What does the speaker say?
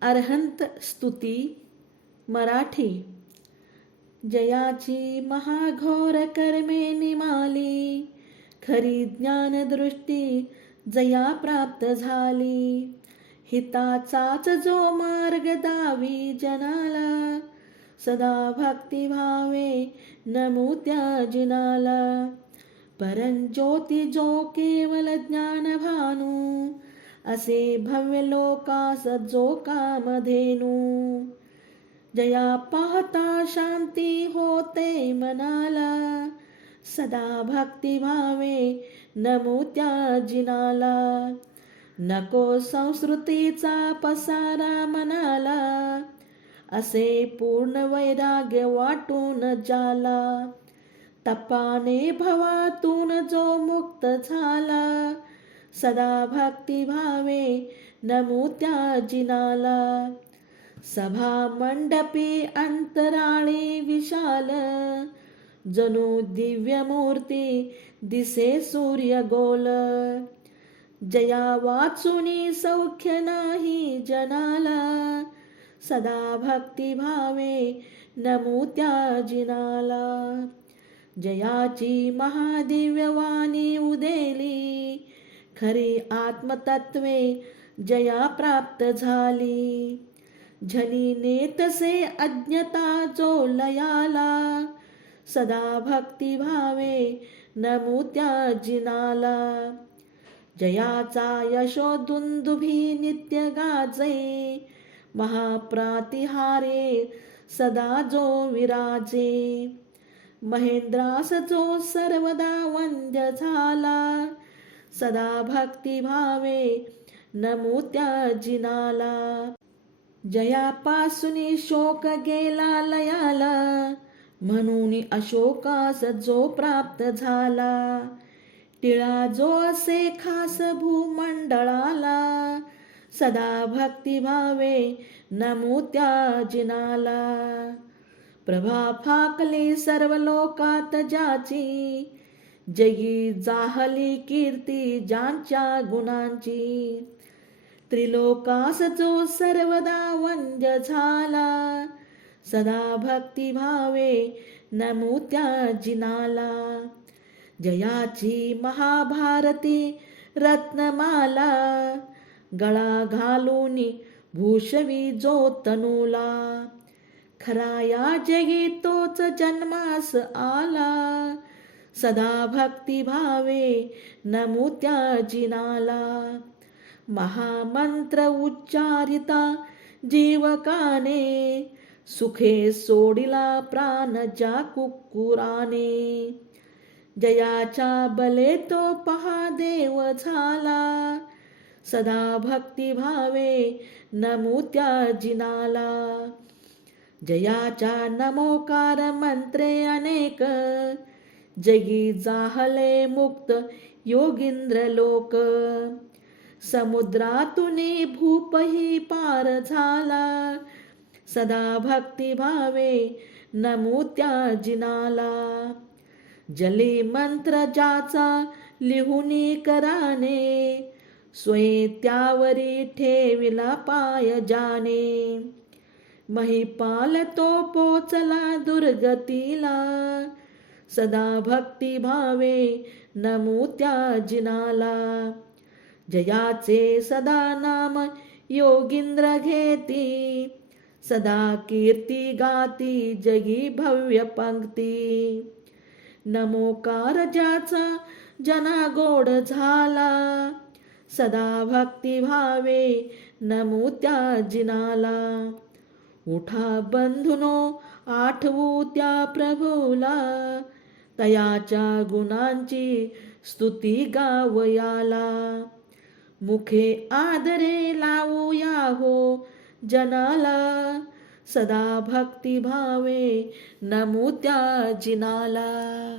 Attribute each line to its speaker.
Speaker 1: अर्हंत स्तुती मराठी. जयाची महाघोर कर्मे निमाली खरी ज्ञानदृष्टी जया प्राप्त झाली. हिताचाच जो मार्ग दावी जनाला सदा भक्तिभावे नमू त्या जिनाला परंज्योती जो केवल ज्ञान भानू असे भव्य लोकास जो कामधेनू. जया पाहता शांती होते मनाला. सदा भक्तिभावे नमो त्या जिनाला. नको संस्कृतीचा पसारा मनाला. असे पूर्ण वैराग्य वाटून जाला. तपाने भवातून जो मुक्त झाला. सदा भक्तिभावे नमो त्या जिनाला सभा मंडपी अंतराळी विशाल. जणू दिव्य मूर्ती दिसे सूर्य गोल जया वाचुनी सौख्य नाही जनाला. सदा भक्तिभावे नमो त्या जिनाला जयाची महादिव्यवाणी उदेली. खरी आत्मतत्वे जया प्राप्त झाली. झनी नेतसे अज्ञता जो लयाला सदा भक्तिभावे नमू त्या जिनाला जयाचा यशोदुंदुभी नित्य गाजे महाप्रातिहारे सदा जो विराजे. महेंद्रास जो सर्वदा वंद्य झाला सदा भक्तिभावे नमो त्या जिनाला जयापासून शोक गेला लयाला म्हणून अशोकास जो प्राप्त झाला. टिळा जो असे खास भूमंडळाला सदा भक्तिभावे नमो त्या जिनाला प्रभा फाकली सर्व लोकात ज्याची जगी जाहली कीर्ती ज्यांच्या गुणांची. त्रिलोकास जो सर्वदा वंद्य झाला. सदा भक्तिभावे नमो त्या जिनाला जयाची महाभारती रत्नमाला. गळा घालून भूषवी जो तनुला खराया जगी तोच जन्मास आला. सदा भक्तिभावे नमो त्याजिनाला. महामंत्र उच्चारिता जीवकाने सुखे सोडिला प्राण ज्या कुक्कुराने जयाच्या बले तो पहा देव झाला सदा भक्तिभावे नमो त्याजिनाला. जयाच्या नमोकार मंत्रे अनेक जगी जाहले मुक्त योगिंद्र लोक. समुद्रातून भूपही पार झाला. सदा भक्तिभावे नमू त्या जिनाला जली मंत्र ज्याचा लिहुनी कराने स्वये त्यावरी ठेविला पाय जाने. महिपाल तो पोचला दुर्गतीला. सदा भक्तिभावे नमू त्या जिनाला जयाचे सदा नाम योगिंद्र घेती. सदा कीर्ती गाती जगी भव्य पंक्ती. नमोकार ज्याचा जना गोड झाला. सदा भक्तिभावे नमो त्या जिनाला उठा बंधुनो आठवू त्या प्रभूला. तयाच्या गुणांची स्तुती गावयाला मुखे आदरे लावूया हो जनाला. सदा भक्तिभावे नमू त्या जिनाला.